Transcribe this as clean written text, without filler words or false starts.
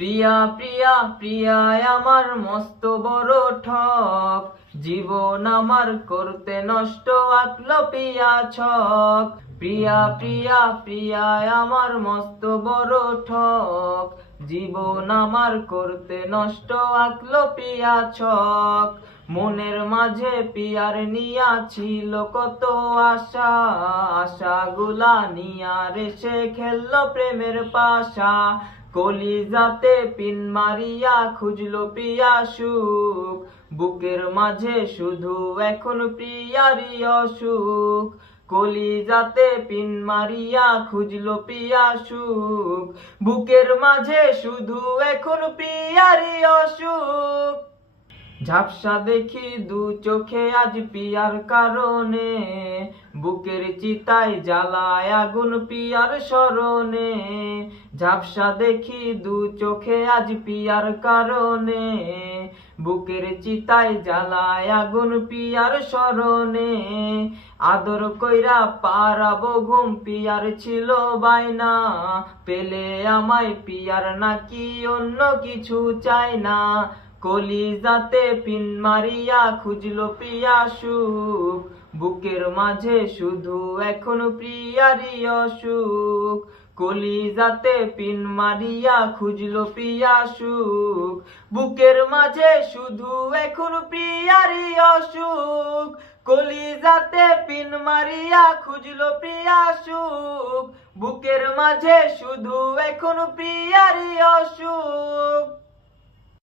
প্রিয়া প্রিয়া প্রিয়ায় আমার মস্ত বড় ঠক, জীবন আমার করতে নষ্ট আঁকলো পিয়া ছক। প্রিয়া প্রিয়া প্রিয়ায় আমার মস্ত বড় ঠক, জীবন আমার করতে নষ্ট আঁকলো পিয়া ছক। মনের মাঝে পিয়ার নিয়া ছিল কত আশা, আশাগুলা নিয়া রেসে খেললো প্রেমের পাশা। কলিজাতে পিন মারিয়া খুঁজলো পিয়া সুখ, বুকের মাঝে শুধু এখন প্রিয়ারই অসুখ। কলিজাতে পিন মারিয়া খুঁজলো পিয়া সুখ, বুকের মাঝে শুধু এখন প্রিয়ারই অসুখ। ঝাপসা দেখি দু চোখে আজ পিয়ার কারণে, বুকের চিতায় জ্বালায় আগুন পিয়ার স্মরণে। ঝাপসা দেখি দু চোখে আজ পিয়ার কারণে, বুকের চিতায় জ্বালায় আগুন পিয়ার স্মরণে। আদর কইরা পারাবো ঘুম পিয়ার ছিল বায়না, পেলে আমায় পিয়ার নাকি অন্য কিছু চাই না। কলিজাতে পিন মারিয়া খুঁজলো পিয়া সুখ, বুকের মাঝে শুধু এখন প্রিয়ারই অসুখ। কলিজাতে পিন মারিয়া খুঁজলো পিয়া সুখ, বুকের মাঝে শুধু এখন প্রিয়ারই অসুখ। কলিজাতে পিন মারিয়া খুঁজলো প্রিয়া সুখ, বুকের মাঝে শুধু এখন প্রিয়ারই অসুখ।